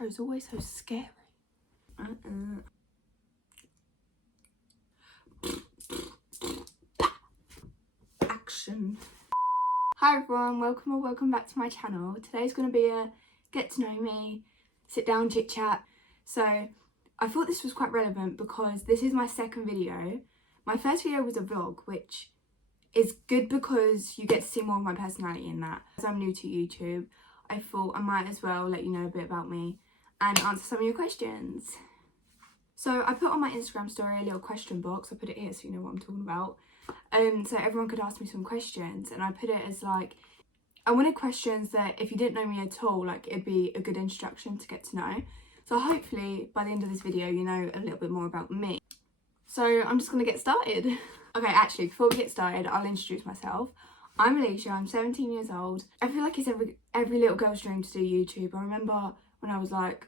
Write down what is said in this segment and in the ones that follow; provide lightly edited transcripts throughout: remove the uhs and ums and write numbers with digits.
intro is always so scary. Action. Hi everyone, welcome or welcome back to my channel. Today's going to be a get to know me, sit down, chit chat. So I thought this was quite relevant because this is my second video. My first video was a vlog, which is good because you get to see more of my personality in that. As I'm new to YouTube, I thought I might as well let you know a bit about me and answer some of your questions. So I put on my Instagram story a little question box. I put it here so you know what I'm talking about. So everyone could ask me some questions, and I put it as like, I wanted questions that if you didn't know me at all, like it'd be a good introduction to get to know. So hopefully by the end of this video you know a little bit more about me. So I'm just gonna get started. Okay, actually before we get started, I'll introduce myself. I'm Alicia, I'm 17 years old. I feel like it's every little girl's dream to do YouTube. I remember when I was like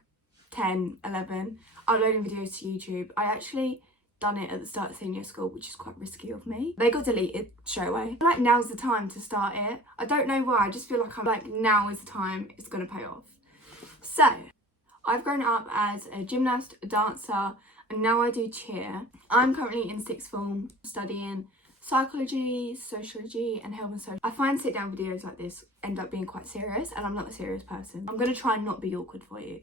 10, 11, uploading videos to YouTube. I actually done it at the start of senior school, which is quite risky of me. They got deleted straight away. I feel like now's the time to start it. I don't know why, I just feel like now is the time it's gonna pay off. So, I've grown up as a gymnast, a dancer, and now I do cheer. I'm currently in sixth form studying psychology, sociology, and health and social. I find sit down videos like this end up being quite serious, and I'm not a serious person. I'm gonna try and not be awkward for you.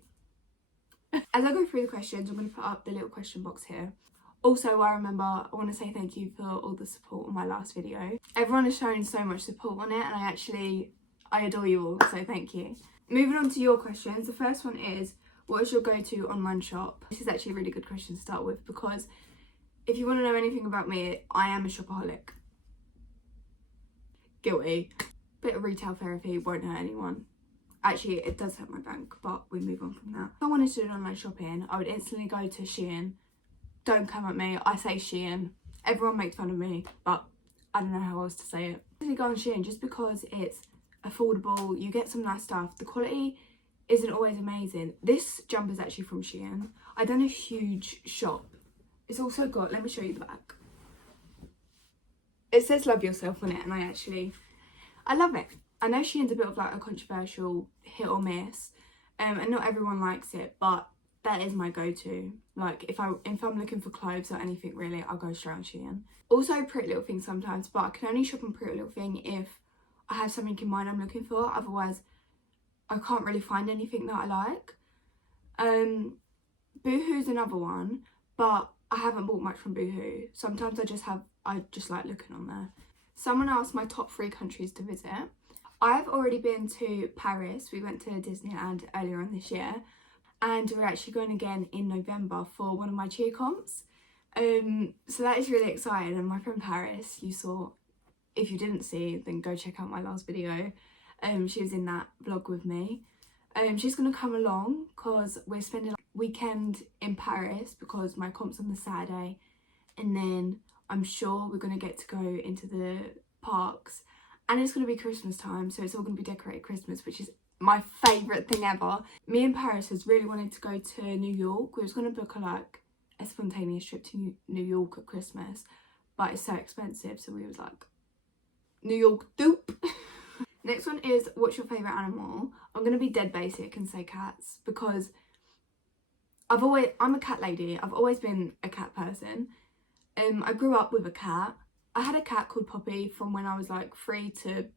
As I go through the questions, I'm gonna put up the little question box here. Also, I want to say thank you for all the support on my last video. Everyone has shown so much support on it, and I adore you all, so thank you. Moving on to your questions, the first one is, what is your go-to online shop? This is actually a really good question to start with, because if you want to know anything about me, I am a shopaholic. Guilty. Bit of retail therapy won't hurt anyone. Actually, it does hurt my bank, but we move on from that. If I wanted to do online shopping, I would instantly go to Shein. Don't come at me, I say Shein. Everyone makes fun of me, but I don't know how else to say it. I go on Shein just because it's affordable, you get some nice stuff. The quality isn't always amazing. This jumper's actually from Shein. I've done a huge shop. It's also got, let me show you the back. It says love yourself on it, and I love it. I know Shein's a bit of like a controversial hit or miss, and not everyone likes it, but that is my go-to. Like if I'm looking for clothes or anything really, I'll go straight on Shein. Also Pretty Little Thing sometimes, but I can only shop on Pretty Little Thing if I have something in mind I'm looking for. Otherwise, I can't really find anything that I like. Boohoo's another one, but I haven't bought much from Boohoo. Sometimes I just like looking on there. Someone asked my top 3 countries to visit. I've already been to Paris. We went to Disneyland earlier on this year. And we're actually going again in November for one of my cheer comps. So that is really exciting. And my friend Paris, you saw, if you didn't see, then go check out my last video. She was in that vlog with me. She's going to come along because we're spending a weekend in Paris because my comp's on the Saturday. And then I'm sure we're going to get to go into the parks. And it's going to be Christmas time, so it's all going to be decorated Christmas, which is my favourite thing ever. Me and Paris has really wanted to go to New York. We was going to book a spontaneous trip to New York at Christmas, but it's so expensive, so we was like, New York dope. Next one is, what's your favourite animal? I'm going to be dead basic and say cats, because I'm a cat lady. I've always been a cat person. I grew up with a cat. I had a cat called Poppy from when I was like 3 to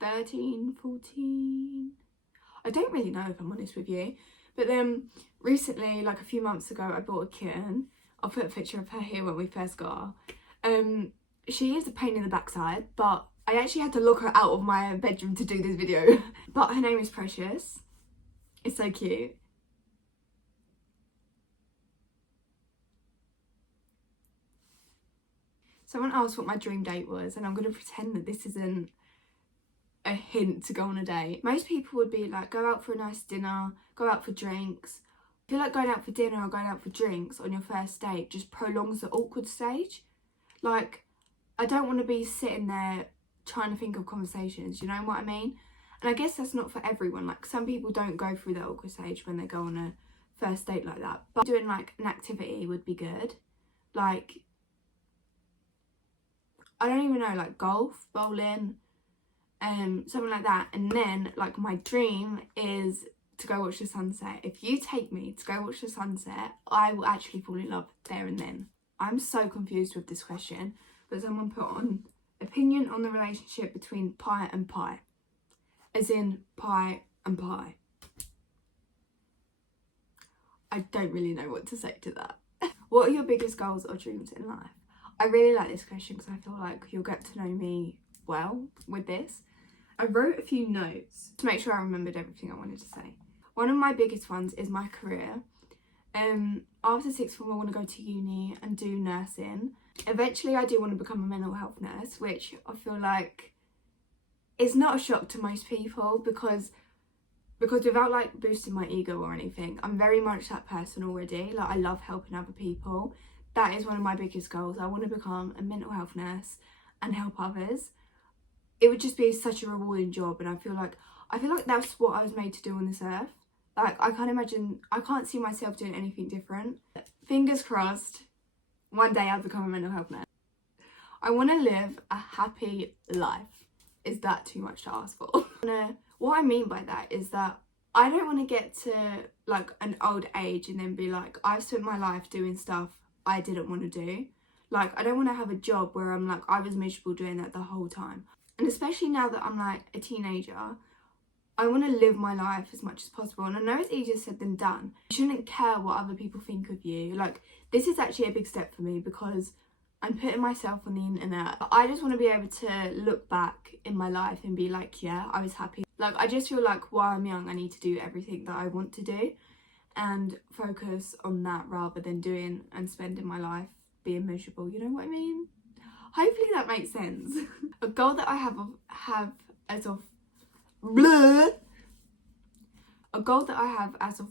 13, 14. I don't really know if I'm honest with you. But then recently, like a few months ago, I bought a kitten. I'll put a picture of her here when we first got her. She is a pain in the backside, but I actually had to lock her out of my bedroom to do this video. But her name is Precious. It's so cute. Someone asked what my dream date was, and I'm going to pretend that this isn't a hint to go on a date. Most people would be like, go out for a nice dinner, go out for drinks. I feel like going out for dinner or going out for drinks on your first date just prolongs the awkward stage. Like, I don't want to be sitting there trying to think of conversations, you know what I mean? And I guess that's not for everyone. Like, some people don't go through the awkward stage when they go on a first date like that. But doing like an activity would be good. Like, I don't even know, like golf, bowling, something like that. And then like my dream is to go watch the sunset, if you take me to go watch the sunset, I will actually fall in love there and then. I'm so confused with this question, but someone put on opinion on the relationship between pie and pie, as in pie and pie. I don't really know what to say to that. What are your biggest goals or dreams in life? I really like this question because I feel like you'll get to know me well with this. I wrote a few notes to make sure I remembered everything I wanted to say. One of my biggest ones is my career. After sixth form, I want to go to uni and do nursing. Eventually, I do want to become a mental health nurse, which I feel like is not a shock to most people because without like boosting my ego or anything, I'm very much that person already. Like, I love helping other people. That is one of my biggest goals. I want to become a mental health nurse and help others. It would just be such a rewarding job, and I feel like that's what I was made to do on this earth. Like, I can't see myself doing anything different. Fingers crossed, one day I'll become a mental health nurse. I want to live a happy life. Is that too much to ask for? What I mean by that is that I don't want to get to like an old age and then be like, I've spent my life doing stuff I didn't want to do. Like, I don't want to have a job where I'm like, I was miserable doing that the whole time. And especially now that I'm like a teenager, I want to live my life as much as possible. And I know it's easier said than done. You shouldn't care what other people think of you. Like, this is actually a big step for me because I'm putting myself on the internet. I just want to be able to look back in my life and be like, yeah, I was happy. Like, I just feel like while I'm young, I need to do everything that I want to do and focus on that rather than doing and spending my life being miserable. You know what I mean? Hopefully that makes sense. A goal that I have as of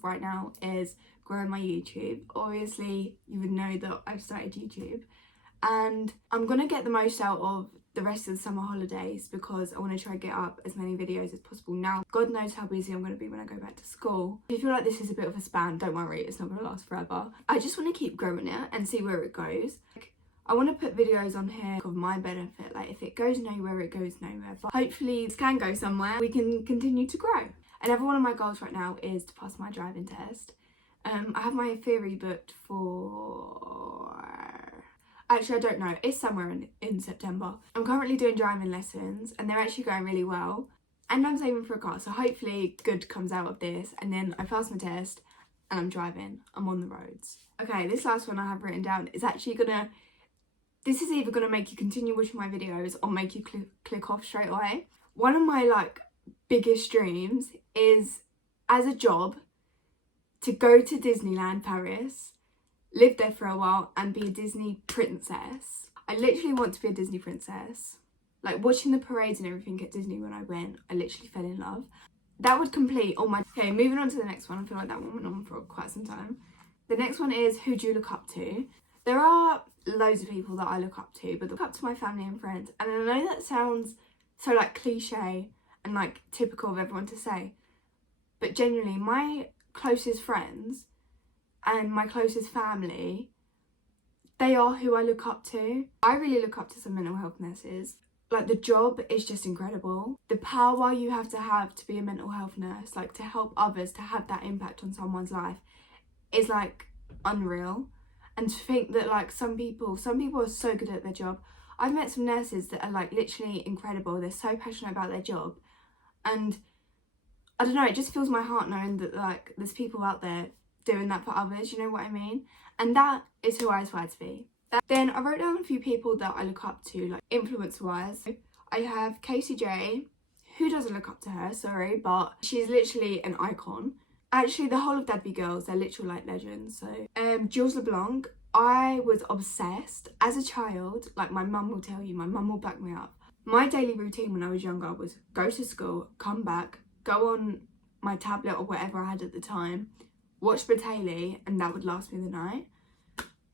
right now is growing my YouTube. Obviously, you would know that I've started YouTube, and I'm gonna get the most out of the rest of the summer holidays because I want to try to get up as many videos as possible. Now, God knows how busy I'm going to be when I go back to school. If you feel like this is a bit of a span, don't worry, it's not going to last forever. I just want to keep growing it and see where it goes. Like, I want to put videos on here of my benefit. Like, if it goes nowhere, it goes nowhere. But hopefully this can go somewhere. We can continue to grow. Another one of my goals right now is to pass my driving test. I have my theory booked for... Actually, I don't know. It's somewhere in September. I'm currently doing driving lessons and they're actually going really well. And I'm saving for a car. So hopefully good comes out of this. And then I pass my test and I'm driving. I'm on the roads. Okay, this last one I have written down is actually gonna... This is either gonna make you continue watching my videos or make you click off straight away. One of my like biggest dreams is, as a job, to go to Disneyland Paris, live there for a while and be a Disney princess. I literally want to be a Disney princess. Like, watching the parades and everything at Disney when I went, I literally fell in love. That would complete all my... Okay, moving on to the next one. I feel like that one went on for quite some time. The next one is, who do you look up to? There are loads of people that I look up to, but I look up to my family and friends. And I know that sounds so like cliche and like typical of everyone to say, but genuinely my closest friends and my closest family, they are who I look up to. I really look up to some mental health nurses. Like, the job is just incredible. The power you have to be a mental health nurse, like to help others, to have that impact on someone's life is like unreal. And to think that like some people are so good at their job. I've met some nurses that are like literally incredible. They're so passionate about their job. And I don't know, it just fills my heart knowing that like there's people out there doing that for others, you know what I mean? And that is who I aspire to be. Then I wrote down a few people that I look up to, like influence wise. I have Casey J. Who doesn't look up to her? Sorry, but she's literally an icon. Actually, the whole of Dadby Girls, they're literal like legends. So Jules LeBlanc, I was obsessed as a child. Like, my mum will tell you, my mum will back me up. My daily routine when I was younger was go to school, come back, go on my tablet or whatever I had at the time, watch Bataille, and that would last me the night.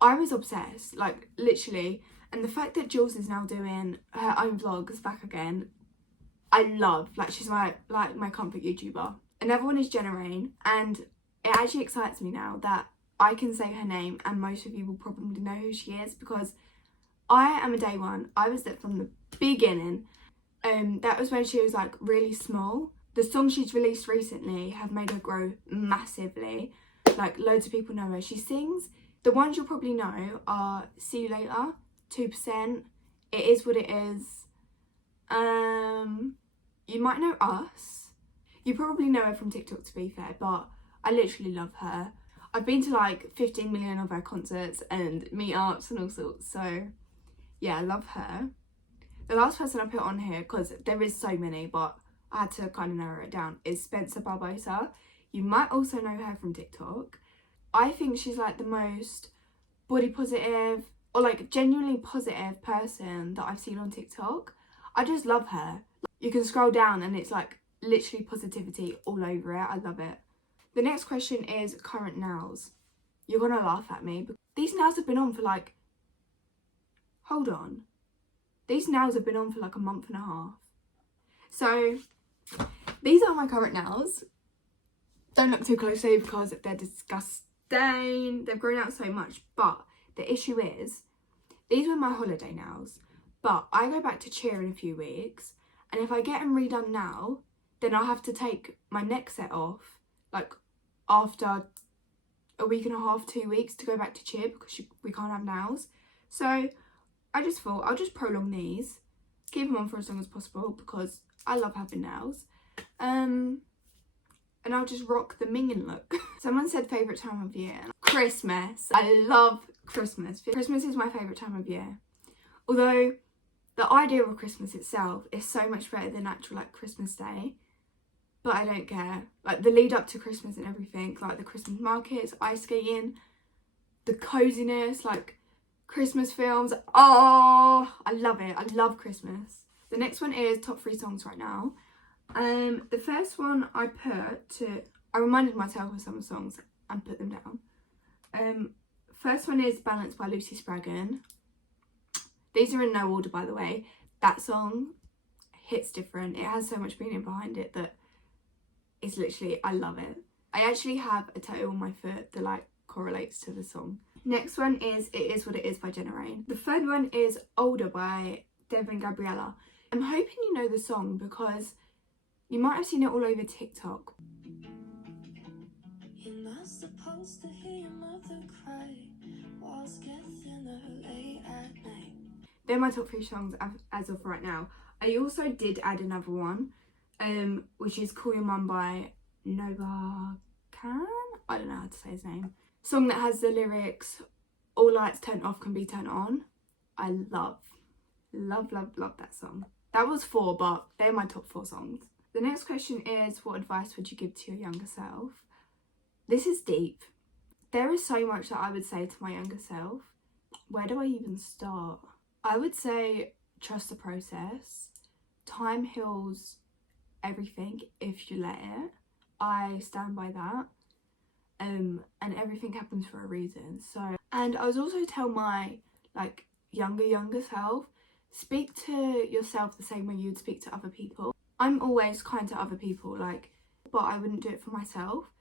I was obsessed, like literally. And the fact that Jules is now doing her own vlogs back again, I love. Like, she's my comfort YouTuber. Another one is Jenna Rain, and it actually excites me now that I can say her name and most of you will probably know who she is, because I am a day one. I was there from the beginning. That was when she was like really small, the songs she's released recently have made her grow massively. Like, loads of people know her. She sings, the ones you'll probably know are See You Later, 2%, It Is What It Is. You might know Us. You probably know her from TikTok, to be fair, but I literally love her. I've been to like 15 million of her concerts and meetups and all sorts, so yeah, I love her. The last person I put on here, because there is so many, but I had to kind of narrow it down, is Spencer Barbosa. You might also know her from TikTok. I think she's like the most body positive or like genuinely positive person that I've seen on TikTok. I just love her. You can scroll down and it's like literally positivity all over it. I love it. The next question is current nows. You're gonna laugh at me, but these nows have been on for like, hold on. These nows have been on for like a month and a half. So these are my current nows. Don't look too closely because they're disgusting. They've grown out so much. But the issue is, these were my holiday nows. But I go back to cheer in a few weeks. And if I get them redone now, then I'll have to take my next set off, like after a week and a half, 2 weeks to go back to cheer because we can't have nows. So I just thought I'll just prolong these, keep them on for as long as possible because I love having nails. And I'll just rock the minging look. Someone said favourite time of year. Christmas. I love Christmas. Christmas is my favourite time of year. Although the idea of Christmas itself is so much better than actual like Christmas Day. But I don't care. Like the lead up to Christmas and everything, like the Christmas markets, ice skating, the coziness, like Christmas films. Oh, I love it. I love Christmas. The next one is top 3 songs right now. The first one I reminded myself of some songs and put them down. First one is Balance by Lucy Spraggan. These are in no order, by the way. That song hits different. It has so much meaning behind it that it's literally, I love it. I actually have a tattoo on my foot that like correlates to the song. Next one is It Is What It Is by Jenna Rain. The third one is Older by Devin Gabriella. I'm hoping you know the song because you might have seen it all over TikTok. You're not supposed to hear your mother cry whilst getting her late at night. They're my top 3 songs as of right now. I also did add another one, which is Call Your Mum by Nova Can? I don't know how to say his name. Song that has the lyrics, all lights turned off can be turned on. I love that song. That was 4, but they're my top 4 songs. The next question is, what advice would you give to your younger self? This is deep. There is so much that I would say to my younger self. Where do I even start? I would say trust the process. Time heals everything if you let it. I stand by that. And everything happens for a reason. So, and I would also tell my like younger self, speak to yourself the same way you'd speak to other people. I'm always kind to other people, like, but I wouldn't do it for myself.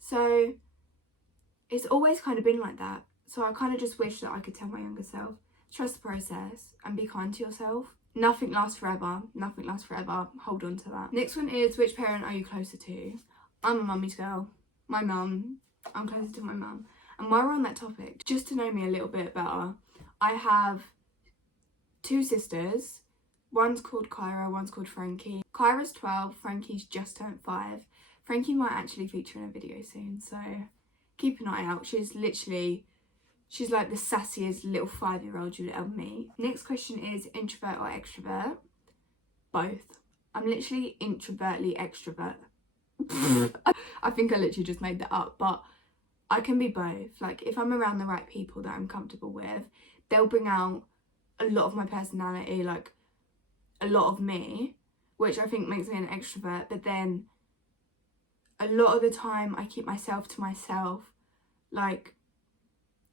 So it's always kind of been like that. So I kind of just wish that I could tell my younger self, trust the process and be kind to yourself. Nothing lasts forever. Nothing lasts forever. Hold on to that. Next one is, which parent are you closer to? I'm a mummy's girl. My mum. I'm closer to my mum. And while we're on that topic, just to know me a little bit better, I have 2 sisters. One's called Kyra, one's called Frankie. Kyra's 12, Frankie's just turned 5. Frankie might actually feature in a video soon, so keep an eye out. She's like the sassiest little 5-year-old you'd ever meet. Next question is, introvert or extrovert? Both. I'm literally introvertly extrovert. I think I literally just made that up, but I can be both. Like, if I'm around the right people that I'm comfortable with, they'll bring out a lot of my personality, like a lot of me, which I think makes me an extrovert. But then a lot of the time I keep myself to myself. Like,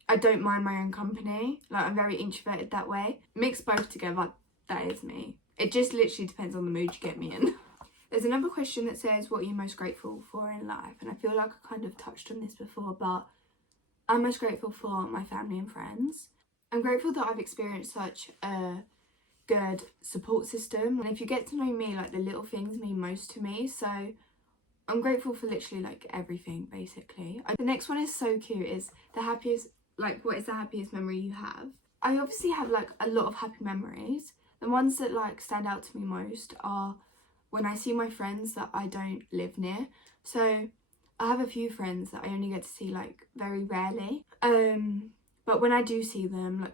I don't mind my own company. Like, I'm very introverted that way. Mix both together, that is me. It just literally depends on the mood you get me in. There's another question that says, what are you most grateful for in life? And I feel like I kind of touched on this before, but I'm most grateful for my family and friends. I'm grateful that I've experienced such a good support system. And if you get to know me, like the little things mean most to me. So I'm grateful for literally like everything basically. The next one is so cute, is the happiest, like what is the happiest memory you have? I obviously have like a lot of happy memories. The ones that like stand out to me most are when I see my friends that I don't live near. So I have a few friends that I only get to see like very rarely. But when I do see them, like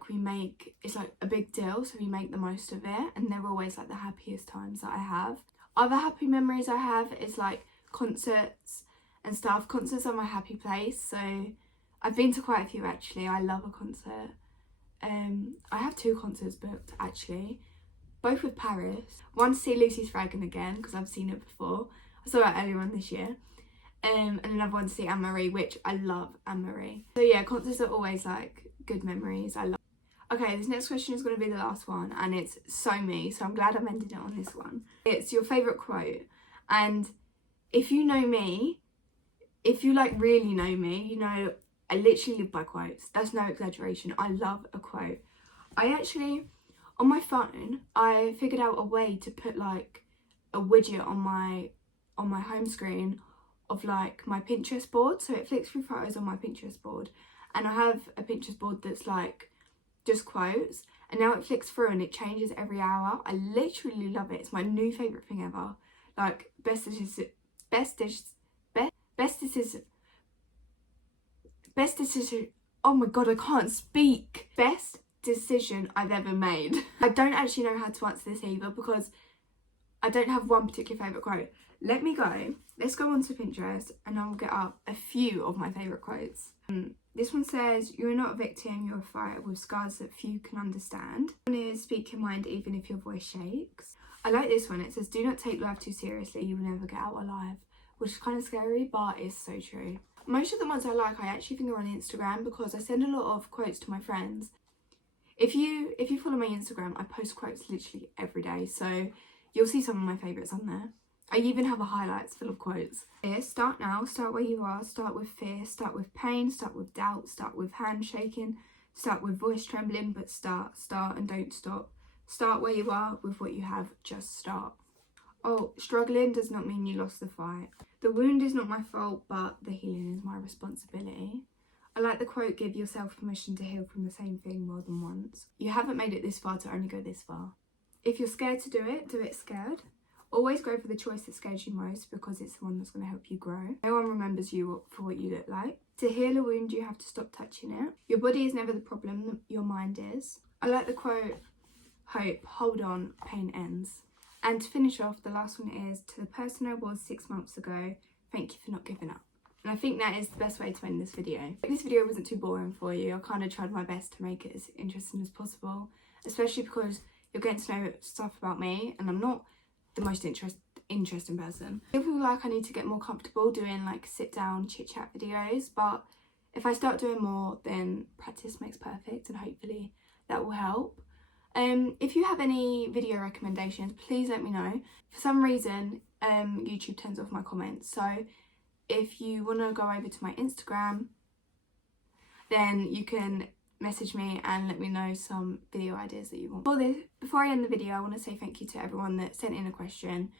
it's like a big deal, so we make the most of it, and they're always like the happiest times that I have. Other happy memories I have is like concerts and stuff. Concerts are my happy place, so I've been to quite a few actually. I love a concert. I have 2 concerts booked actually, both with Paris. One to see Lucy's Fragon again, because I've seen it before. I saw it earlier on this year. And another one to see Anne-Marie, which I love Anne-Marie. So yeah, concerts are always like good memories. I love. Okay, this next question is going to be the last one, and it's so me, so I'm glad I'm ending it on this one. It's your favourite quote, and if you know me, if you like really know me, you know I literally live by quotes. That's no exaggeration. I love a quote. I actually, on my phone, I figured out a way to put like a widget on my home screen of like my Pinterest board, so it flicks through photos on my Pinterest board, and I have a Pinterest board that's like just quotes, and now it flicks through and it changes every hour. I literally love it. It's my new favourite thing ever. Like best decision, oh my god, I can't speak. Best decision I've ever made. I don't actually know how to answer this either, because I don't have one particular favourite quote. Let's go on to Pinterest and I'll get up a few of my favourite quotes. This one says, "You're not a victim, you're a fighter with scars that few can understand." One is, "Speak your mind even if your voice shakes." I like this one. It says, "Do not take life too seriously, you will never get out alive," which is kind of scary, but it's so true. Most of the ones I like, I actually think are on Instagram, because I send a lot of quotes to my friends. If you follow my Instagram, I post quotes literally every day, so you'll see some of my favourites on there. I even have a highlights full of quotes. Here, start now, start where you are, start with fear, start with pain, start with doubt, start with hand shaking, start with voice trembling, but start and don't stop. Start where you are with what you have, just start. Oh, struggling does not mean you lost the fight. The wound is not my fault, but the healing is my responsibility. I like the quote, "Give yourself permission to heal from the same thing more than once." You haven't made it this far to only go this far. If you're scared to do it scared. Always go for the choice that scares you most, because it's the one that's going to help you grow. No one remembers you for what you look like. To heal a wound, you have to stop touching it. Your body is never the problem, your mind is. I like the quote, "Hope, hold on, pain ends." And to finish off, the last one is, "To the person I was 6 months ago, thank you for not giving up." And I think that is the best way to end this video. If this video wasn't too boring for you, I kind of tried my best to make it as interesting as possible, especially because you're getting to know stuff about me, and I'm not the most interesting person. I feel like I need to get more comfortable doing like sit down chit chat videos, but if I start doing more, then practice makes perfect, and hopefully that will help. If you have any video recommendations, please let me know. For some reason, YouTube turns off my comments, so if you want to go over to my Instagram, then you can message me and let me know some video ideas that you want. Before I end the video, I want to say thank you to everyone that sent in a question.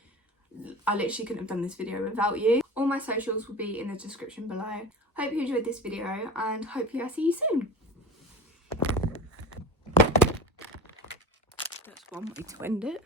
I literally couldn't have done this video without you. All my socials will be in the description below. Hope you enjoyed this video, and hopefully I see you soon. That's one way to end it.